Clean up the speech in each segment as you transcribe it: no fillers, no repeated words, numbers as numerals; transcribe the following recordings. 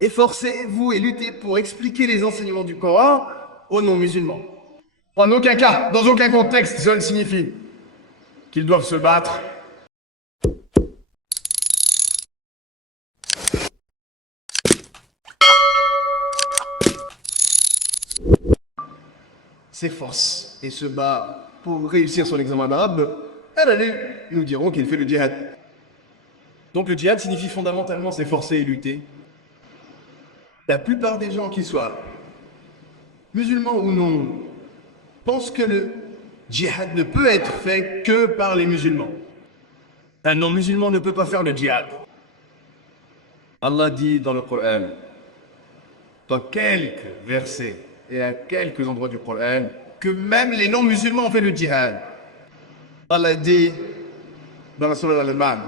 Efforcez-vous et luttez pour expliquer les enseignements du Coran aux non-musulmans. En aucun cas, dans aucun contexte, cela ne signifie qu'ils doivent se battre. S'efforce et se bat pour réussir son examen d'arabe, nous dirons qu'il fait le djihad. Donc le djihad signifie fondamentalement s'efforcer et lutter. La plupart des gens, qu'ils soient musulmans ou non, pensent que le djihad ne peut être fait que par les musulmans. Un non-musulman ne peut pas faire le djihad. Allah dit dans le Coran, dans quelques versets et à quelques endroits du Coran, que même les non-musulmans ont fait le djihad. Allah dit dans la Sourate Al-An'am,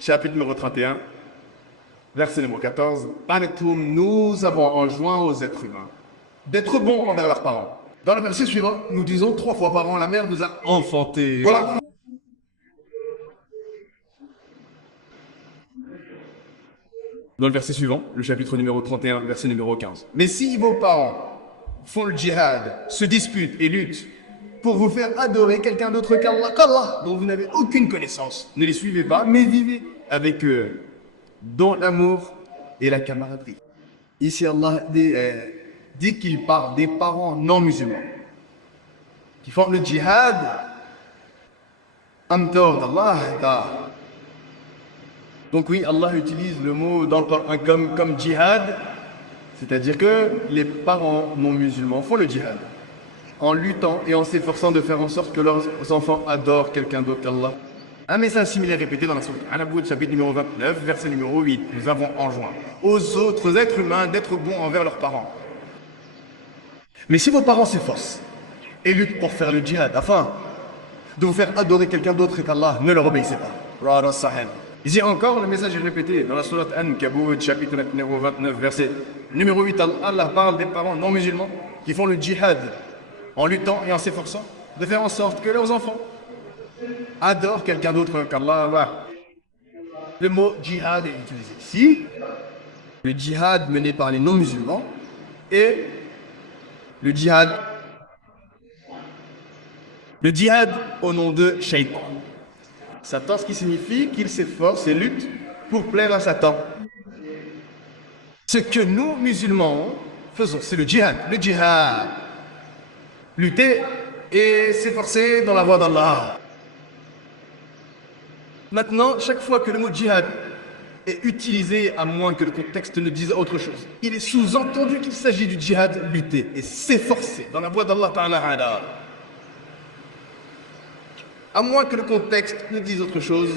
chapitre numéro 31, verset numéro 14, nous avons enjoint aux êtres humains d'être bons envers leurs parents. Dans le verset suivant, nous disons 3 fois par an, la mère nous a enfantés. Voilà. Dans le verset suivant, le chapitre numéro 31, verset numéro 15. Mais si vos parents font le djihad, se disputent et luttent pour vous faire adorer quelqu'un d'autre qu'Allah, dont vous n'avez aucune connaissance, ne les suivez pas, mais vivez avec eux dans l'amour et la camaraderie. Ici, Allah dit qu'il parle des parents non musulmans qui font le djihad en dehors d'Allah. Donc oui, Allah utilise le mot dans le Coran comme djihad, c'est-à-dire que les parents non musulmans font le djihad en luttant et en s'efforçant de faire en sorte que leurs enfants adorent quelqu'un d'autre qu'Allah. Un message similaire répété dans la sourate Al-Ankabut, chapitre numéro 29, verset numéro 8. Nous avons enjoint aux autres êtres humains d'être bons envers leurs parents. Mais si vos parents s'efforcent et luttent pour faire le djihad afin de vous faire adorer quelqu'un d'autre qu'Allah, ne leur obéissez pas. Ici encore, le message est répété dans la sourate Al-Ankabut, chapitre numéro 29, verset numéro 8. Allah parle des parents non musulmans qui font le djihad en luttant et en s'efforçant de faire en sorte que leurs enfants adorent quelqu'un d'autre qu'Allah. Le mot djihad est utilisé ici. Le djihad mené par les non-musulmans et le djihad au nom de Shaitan. Satan, ce qui signifie qu'il s'efforce et lutte pour plaire à Satan. Ce que nous, musulmans, faisons, c'est le djihad. Le djihad. Lutter et s'efforcer dans la voie d'Allah. Maintenant, chaque fois que le mot djihad est utilisé, à moins que le contexte ne dise autre chose, il est sous-entendu qu'il s'agit du djihad, lutter et s'efforcer dans la voie d'Allah Ta'ala. À moins que le contexte ne dise autre chose,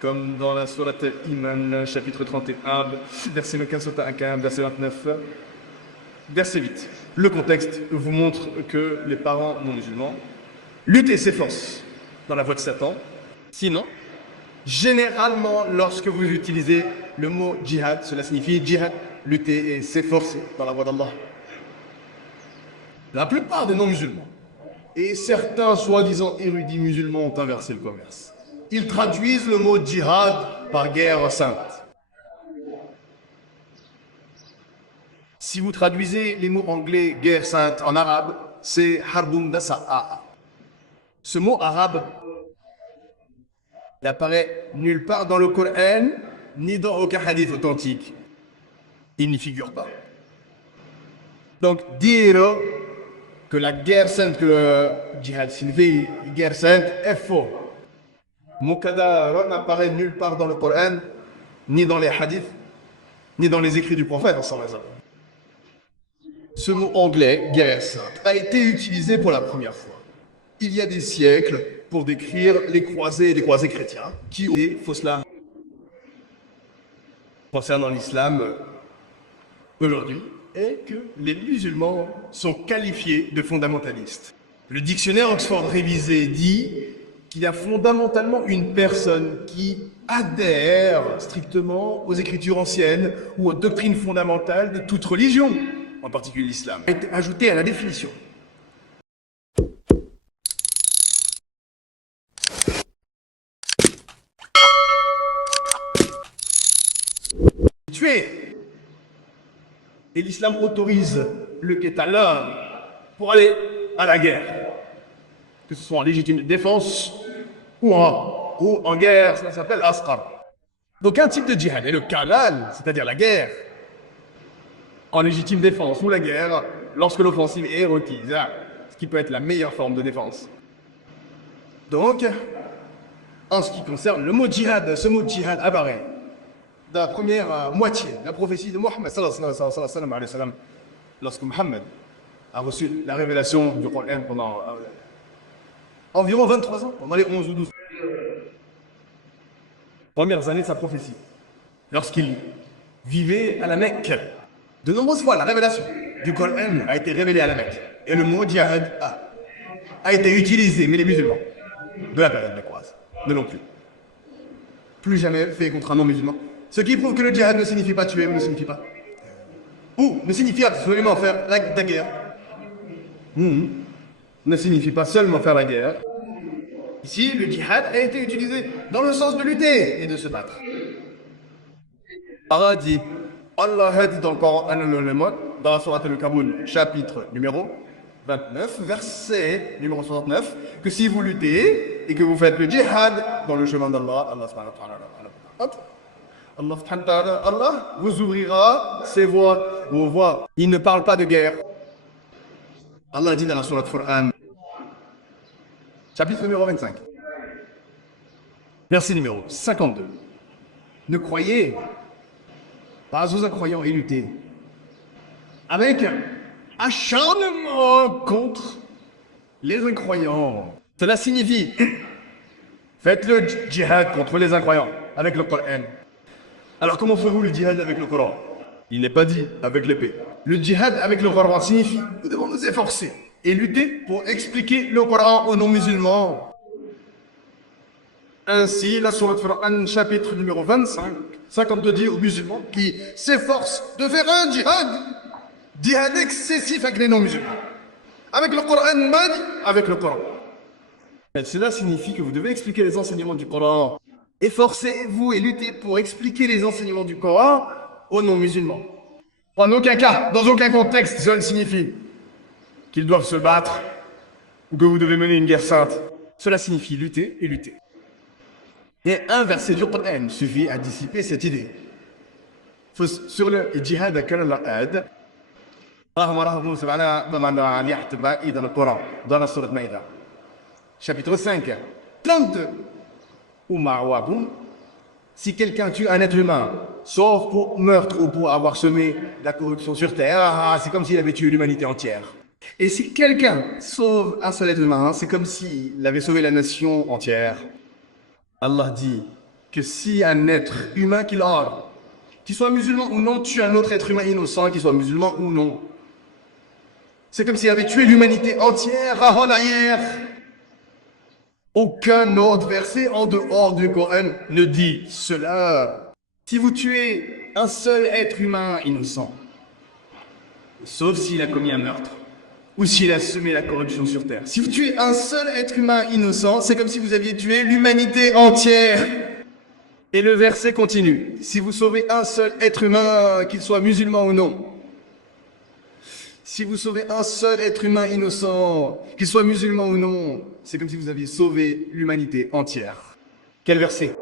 comme dans la sourate Iman, chapitre 31, verset 15, verset 29, verset 8. Le contexte vous montre que les parents non musulmans luttent et s'efforcent dans la voie de Satan. Sinon, généralement, lorsque vous utilisez le mot djihad, cela signifie djihad, lutter et s'efforcer dans la voie d'Allah. La plupart des non-musulmans et certains soi-disant érudits musulmans ont inversé le commerce. Ils traduisent le mot djihad par guerre sainte. Si vous traduisez les mots anglais guerre sainte en arabe, c'est harbun dasa'a. Ce mot arabe n'apparaît nulle part dans le Coran, ni dans aucun hadith authentique. Il n'y figure pas. Donc, dire que la guerre sainte, que le djihad signifie guerre sainte, est faux. Muqaddara n'apparaît nulle part dans le Coran, ni dans les hadiths, ni dans les écrits du prophète. Ce mot anglais, guerre sainte, a été utilisé pour la première fois il y a des siècles pour décrire les croisés et les croisés chrétiens qui ont des fausses larmes. Concernant l'islam aujourd'hui, est que les musulmans sont qualifiés de fondamentalistes. Le dictionnaire Oxford révisé dit qu'il y a fondamentalement une personne qui adhère strictement aux écritures anciennes ou aux doctrines fondamentales de toute religion, en particulier l'islam, a été ajouté à la définition. Tuer Et l'islam autorise le qital pour aller à la guerre. Que ce soit en légitime défense ou en guerre, ça s'appelle asqar. Donc un type de djihad est le kalal, c'est-à-dire la guerre, en légitime défense ou la guerre lorsque l'offensive est requise, ce qui peut être la meilleure forme de défense. Donc, en ce qui concerne le mot djihad, ce mot djihad apparaît dans la première moitié de la prophétie de Mohammed sallallahu alayhi wa sallam, lorsque Mohammed a reçu la révélation du Coran pendant environ 23 ans, pendant les 11 ou 12 premières années de sa prophétie, lorsqu'il vivait à la Mecque. De nombreuses fois, la révélation du Coran a été révélée à la Mecque. Et le mot djihad a été utilisé, mais les musulmans de la période mécoise ne l'ont plus. Plus jamais fait contre un non-musulman. Ce qui prouve que le djihad ne signifie pas tuer ou ne signifie pas. Ou ne signifie absolument faire la guerre. Ne signifie pas seulement faire la guerre. Ici, le djihad a été utilisé dans le sens de lutter et de se battre. Allah dit, Allah a dit dans le Coran, dans la sourate Al-Kaboul, chapitre numéro 29, verset numéro 69, que si vous luttez et que vous faites le djihad dans le chemin d'Allah, Allah vous ouvrira vos voies. Il ne parle pas de guerre. Allah dit dans la sourate Al-Qur'an, chapitre numéro 25, verset numéro 52. Ne croyez pas aux incroyants et luttez avec acharnement contre les incroyants. Cela signifie, faites le djihad contre les incroyants avec le Coran. Alors comment ferez-vous le djihad avec le Coran? Il n'est pas dit avec l'épée. Le djihad avec le Coran signifie, nous devons nous efforcer et lutter pour expliquer le Coran aux non-musulmans. Ainsi, la sourate Al-Qur'an, chapitre numéro 25, 52 dit aux musulmans qui s'efforcent de faire un djihad excessif avec les non-musulmans. Avec le Coran, avec le Coran. Et cela signifie que vous devez expliquer les enseignements du Coran. Efforcez-vous et luttez pour expliquer les enseignements du Coran aux non-musulmans. En aucun cas, dans aucun contexte, cela signifie qu'ils doivent se battre ou que vous devez mener une guerre sainte. Cela signifie lutter et lutter. Et un verset du Coran suffit à dissiper cette idée. Sur le djihad avec al-Qur'an, dans la sourate Maïda, chapitre 5, 32. Si quelqu'un tue un être humain, sauf pour meurtre ou pour avoir semé la corruption sur terre, c'est comme s'il avait tué l'humanité entière. Et si quelqu'un sauve un seul être humain, c'est comme s'il avait sauvé la nation entière. Allah dit que si un être humain qu'il soit musulman ou non, tue un autre être humain innocent, qu'il soit musulman ou non, c'est comme s'il avait tué l'humanité entière en arrière. Aucun autre verset en dehors du Coran ne dit cela. Si vous tuez un seul être humain innocent, sauf s'il a commis un meurtre, ou s'il a semé la corruption sur terre. Si vous tuez un seul être humain innocent, c'est comme si vous aviez tué l'humanité entière. Et le verset continue. Si vous sauvez un seul être humain, qu'il soit musulman ou non, si vous sauvez un seul être humain innocent, qu'il soit musulman ou non, c'est comme si vous aviez sauvé l'humanité entière. Quel verset?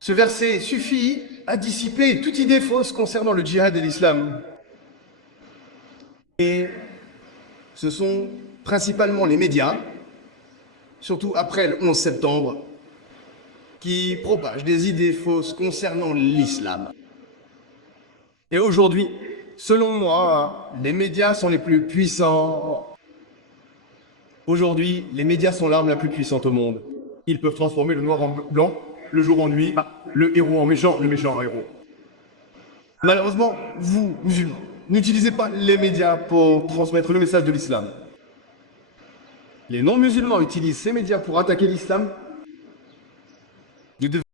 Ce verset suffit à dissiper toute idée fausse concernant le djihad et l'islam. Et ce sont principalement les médias, surtout après le 11 septembre, qui propagent des idées fausses concernant l'islam. Et aujourd'hui, selon moi, les médias sont les plus puissants. Aujourd'hui, les médias sont l'arme la plus puissante au monde. Ils peuvent transformer le noir en blanc, le jour en nuit, le héros en méchant, le méchant en héros. Malheureusement, vous, musulmans, n'utilisez pas les médias pour transmettre le message de l'islam. Les non-musulmans utilisent ces médias pour attaquer l'islam.